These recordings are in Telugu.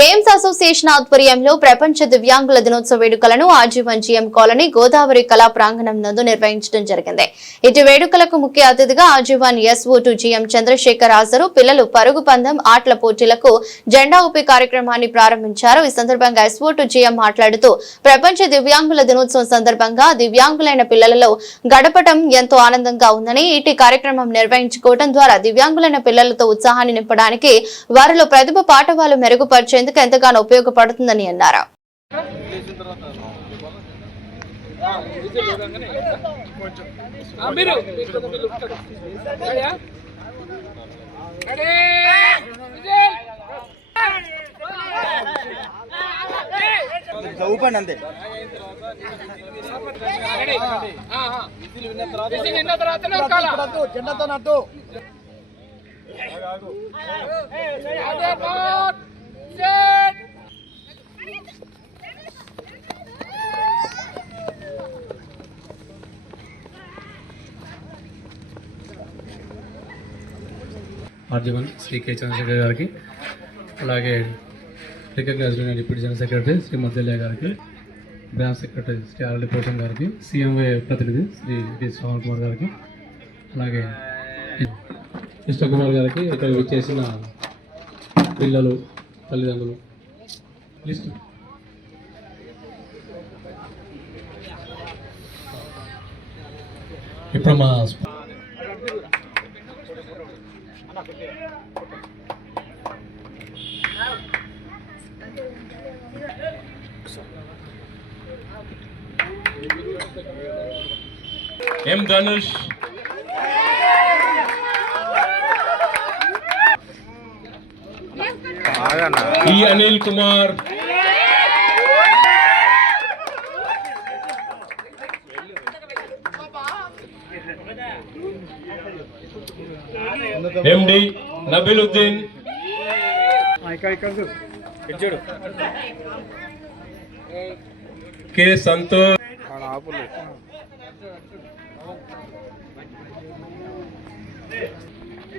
గేమ్స్ అసోసియేషన్ ఆధ్వర్యంలో ప్రపంచ దివ్యాంగుల దినోత్సవ వేడుకలను ఆజీవన్ జీఎం కాలనీ గోదావరి కళా ప్రాంగణం నందు నిర్వహించడం జరిగింది ఇటు వేడుకలకు ముఖ్య అతిథిగా ఆజీవన్ ఎస్ఓ టు జీఎం చంద్రశేఖర్ హాజరు పిల్లలు పరుగు పందెం ఆటల పోటీలకు జెండా ఊపి కార్యక్రమాన్ని ప్రారంభించారు ఈ సందర్భంగా ఎస్ఓ టు జీఎం మాట్లాడుతూ ప్రపంచ దివ్యాంగుల దినోత్సవం సందర్భంగా దివ్యాంగులైన పిల్లలలో గడపటం ఎంతో ఆనందంగా ఉందని ఇటు కార్యక్రమం నిర్వహించుకోవడం ద్వారా దివ్యాంగులైన పిల్లలతో ఉత్సాహాన్ని నింపడానికి వారిలో ప్రతిభ పాఠవాలు మెరుగుపరిచే చేసేందుకు ఎంతగానో ఉపయోగపడుతుందని అన్నారు అంతే జెండాతో ఆర్జీవన్ శ్రీ కే చంద్రశేఖర్ గారికి అలాగే recognized deputy general secretary Shri మధ్యలే గారికి branch secretary Shri RD Poshan గారికి సీఎంఏ ప్రతినిధి శ్రీ డి శ్రవణ్ కుమార్ గారికి అలాగే కృష్ణ కుమార్ గారికి ఇక్కడ వచ్చేసిన పిల్లలు తల్లిదండ్రులు లిస్ట్ ఇప్పుడు మా M Dhanush E Anil Kumar MD Nabiluddin K Santosh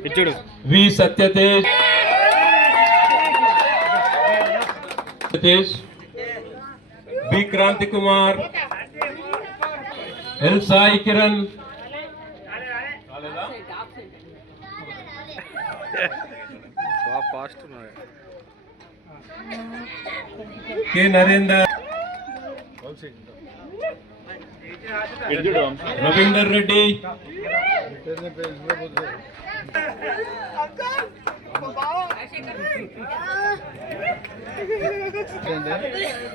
ఇచ్చుడు V Satyatej Satyatej B Kranthi Kumar L Sai Kiran బాగా ఫాస్ట్ ఉన్నాడు కె నరేందర్ రవీందర్ రెడ్డి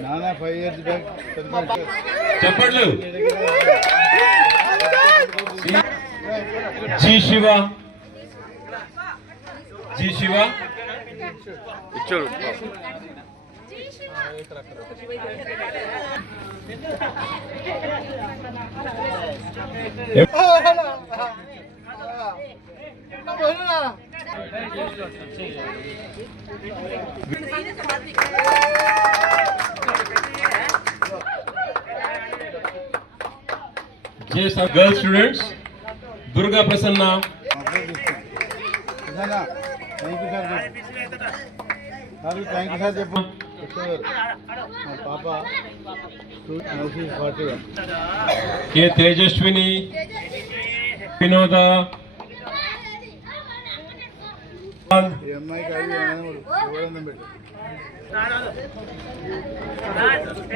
నానా ఫైవ్ ఇయర్స్ బ్యాక్ చెప్పట్లు జీ శివ జీ శివ ఇచ్చారు Yes, our girl students, Durga Prasanna. Thank you, sir. Thank you, sir. K Tejaswini Vinoda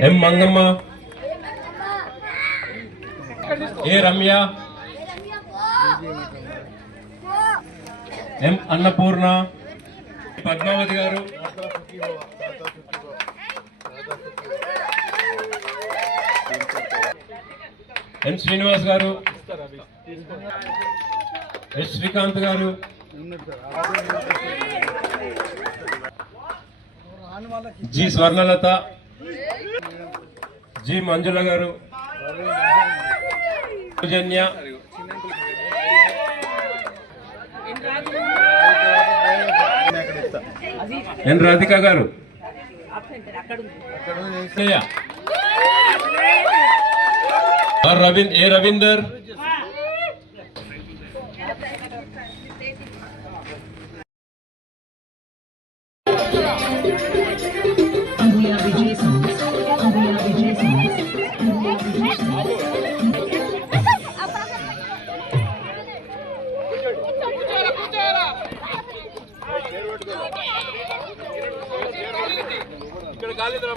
M Mangamma ఏ రమ్య ఎం అన్నపూర్ణ పద్మావతి గారు ఎం శ్రీనివాస్ గారు ఎస్ శ్రీకాంత్ గారు జి స్వర్ణలత జి మంజుల గారు సౌజన్య ఎన్ రాధిక గారు అయ్యా. げてら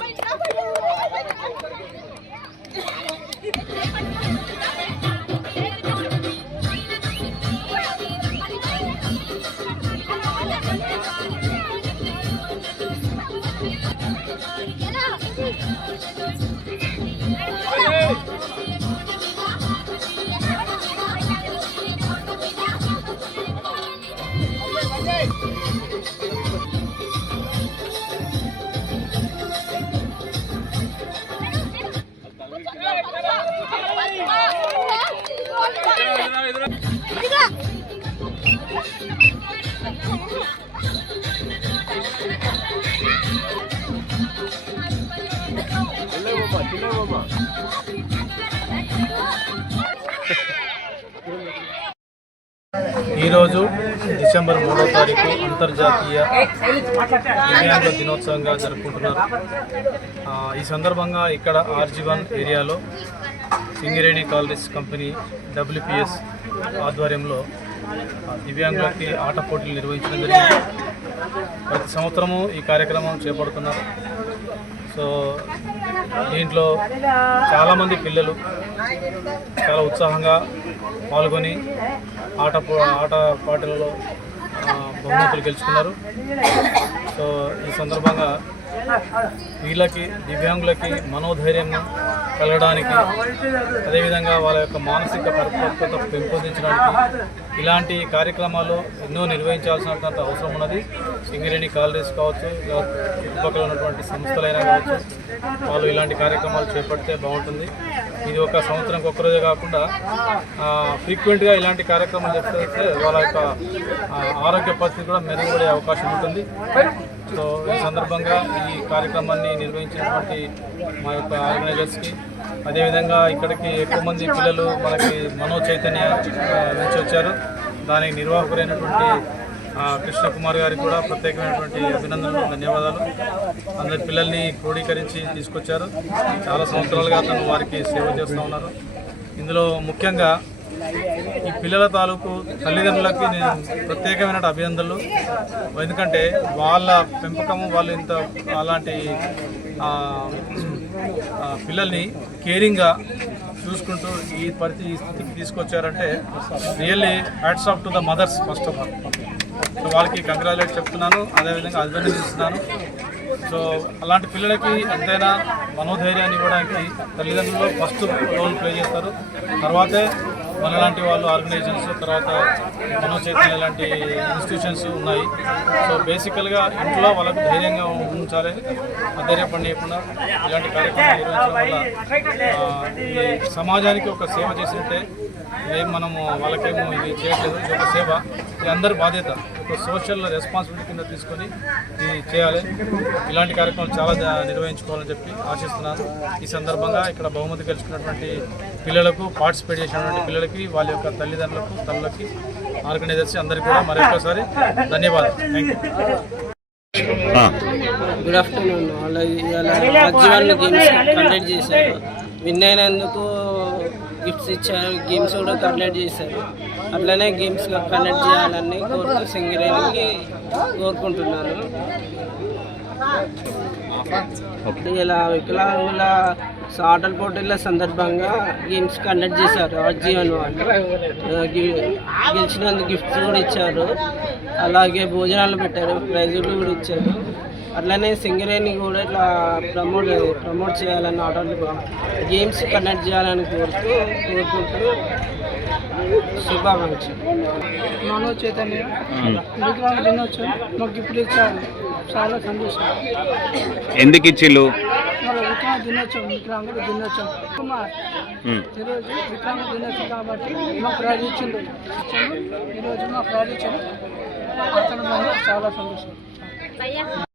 ఈరోజు డిసెంబర్ మూడో తారీఖు అంతర్జాతీయ దివ్యాంగ దినోత్సవంగా జరుపుకుంటున్నారు ఈ సందర్భంగా ఇక్కడ ఆర్జీవన్ ఏరియాలో సింగిరేణి కాలరీస్ కంపెనీ డబ్ల్యూపిఎస్ ఆధ్వర్యంలో దివ్యాంగులకి ఆట పోటీలు నిర్వహించడం జరిగింది ప్రతి సంవత్సరము ఈ కార్యక్రమం చేపడుతున్నారు సో దీంట్లో చాలామంది పిల్లలు చాలా ఉత్సాహంగా పాల్గొని ఆట ఆట పాటలలో బహుమతులు గెలుచుకున్నారు సో ఈ సందర్భంగా వీళ్ళకి దివ్యాంగులకి మనోధైర్యంగా కలగడానికి అదేవిధంగా వాళ్ళ యొక్క మానసిక పరిపక్వత పెంపొందించడానికి ఇలాంటి కార్యక్రమాలు ఎన్నో నిర్వహించాల్సినంత అవసరం ఉన్నది సింగరేణి కాలనీస్ కావచ్చు చుట్టుపక్కల ఉన్నటువంటి సంస్థలైనా కావచ్చు వాళ్ళు ఇలాంటి కార్యక్రమాలు చేపడితే బాగుంటుంది ఇది ఒక సంవత్సరంకి ఒక్కరోజే కాకుండా ఫ్రీక్వెంట్గా ఇలాంటి కార్యక్రమాలు చెప్తే వాళ్ళ యొక్క ఆరోగ్య పరిస్థితి కూడా మెరుగుపడే అవకాశం ఉంటుంది సో ఈ సందర్భంగా ఈ కార్యక్రమాన్ని నిర్వహించినటువంటి మా యొక్క ఆర్గనైజర్స్కి అదేవిధంగా ఇక్కడికి ఎక్కువ మంది పిల్లలు మనకి మనో చైతన్య నుంచి వచ్చారు దానికి నిర్వాహకులైనటువంటి కృష్ణకుమార్ గారికి కూడా ప్రత్యేకమైనటువంటి అభినందనలు ధన్యవాదాలు అందరి పిల్లల్ని క్రోడీకరించి తీసుకొచ్చారు చాలా సంవత్సరాలుగా అతను వారికి సేవ చేస్తూ ఉన్నారు ఇందులో ముఖ్యంగా ఈ పిల్లల తాలూకు తల్లిదండ్రులకి నేను ప్రత్యేకమైన అభినందనలు ఎందుకంటే వాళ్ళ పెంపకము వాళ్ళు ఇంత అలాంటి పిల్లల్ని కేరింగ్గా చూసుకుంటూ ఈ పరిస్థితి ఈ స్థితికి తీసుకొచ్చారంటే really hats off to the mothers first of all so వాళ్ళకి కంగ్రాచులేట్ చెప్తున్నాను అదేవిధంగా అభినందిస్తున్నాను సో అలాంటి పిల్లలకి ఎంతైనా మనోధైర్యాన్ని ఇవ్వడానికి తల్లిదండ్రులు ఫస్ట్ రోల్ ప్లే చేస్తారు తర్వాతే మన లాంటి వాళ్ళు ఆర్గనైజేషన్స్ తర్వాత మనోచైతన్య లాంటి ఇన్స్టిట్యూషన్స్ ఉన్నాయి సో బేసికల్గా ఇంట్లో వాళ్ళకు ధైర్యంగా ఉంచాలి ధైర్యపడియకుండా ఇలాంటి కార్యక్రమాలు నిర్వహించడం వల్ల సమాజానికి ఒక సేవ చేసింటే ఏం మనము వాళ్ళకేమో ఇది చేయట్లేదు ఇది ఒక సేవ ఇది అందరి బాధ్యత ఒక సోషల్ రెస్పాన్సిబిలిటీ కింద తీసుకొని ఇది చేయాలి ఇలాంటి కార్యక్రమాలు చాలా నిర్వహించుకోవాలని చెప్పి ఆశిస్తున్నాను ఈ సందర్భంగా ఇక్కడ బహుమతి గెలుచుకున్నటువంటి పిల్లలకు పార్టిసిపేట్ చేసినటువంటి పిల్లలకి వాళ్ళ యొక్క తల్లిదండ్రులకు తల్లులకి ఆర్గనైజర్స్ అందరికీ కూడా మరొకసారి ధన్యవాదాలు గుడ్ ఆఫ్టర్నూన్ వాళ్ళ ఇవాళ గేమ్స్ కండక్ట్ చేశారు విన్ అయినందుకు గిఫ్ట్స్ ఇచ్చారు గేమ్స్ కూడా కండక్ట్ చేశారు అట్లనే గేమ్స్ కండక్ట్ చేయాలని కోరుతూ సింగరేణికి కోరుకుంటున్నాను ఇలా వికలాంగుల ఆటల పోటీల సందర్భంగా గేమ్స్ కండక్ట్ చేశారు ఆర్జీవన్ వాళ్ళు గెలిచినందుకు గిఫ్ట్స్ కూడా ఇచ్చారు అలాగే భోజనాలు పెట్టారు ప్రైజులు కూడా ఇచ్చారు అట్లనే సింగరేణి కూడా ఇట్లా ప్రమోట్ ప్రమోట్ చేయాలని ఆటలు గేమ్స్ కండక్ట్ చేయాలని కోరుతూ కోరుకుంటూ శుభాకాంక్షలు మనో చైతన్య విగ్రహం మాకు ఇప్పుడు ఇచ్చారు చాలా సంతోషం ఎందుకు ఇచ్చిల్లు విక్రాంత్ దినోత్సవం విక్రాంత్ దినోత్సవం కుమార్ ఈరోజు విక్రాంత్ దినోత్సవం కాబట్టి మా ప్రార్థించిండు ఈరోజు మా ప్రార్థించాము అతను చాలా సంతోషం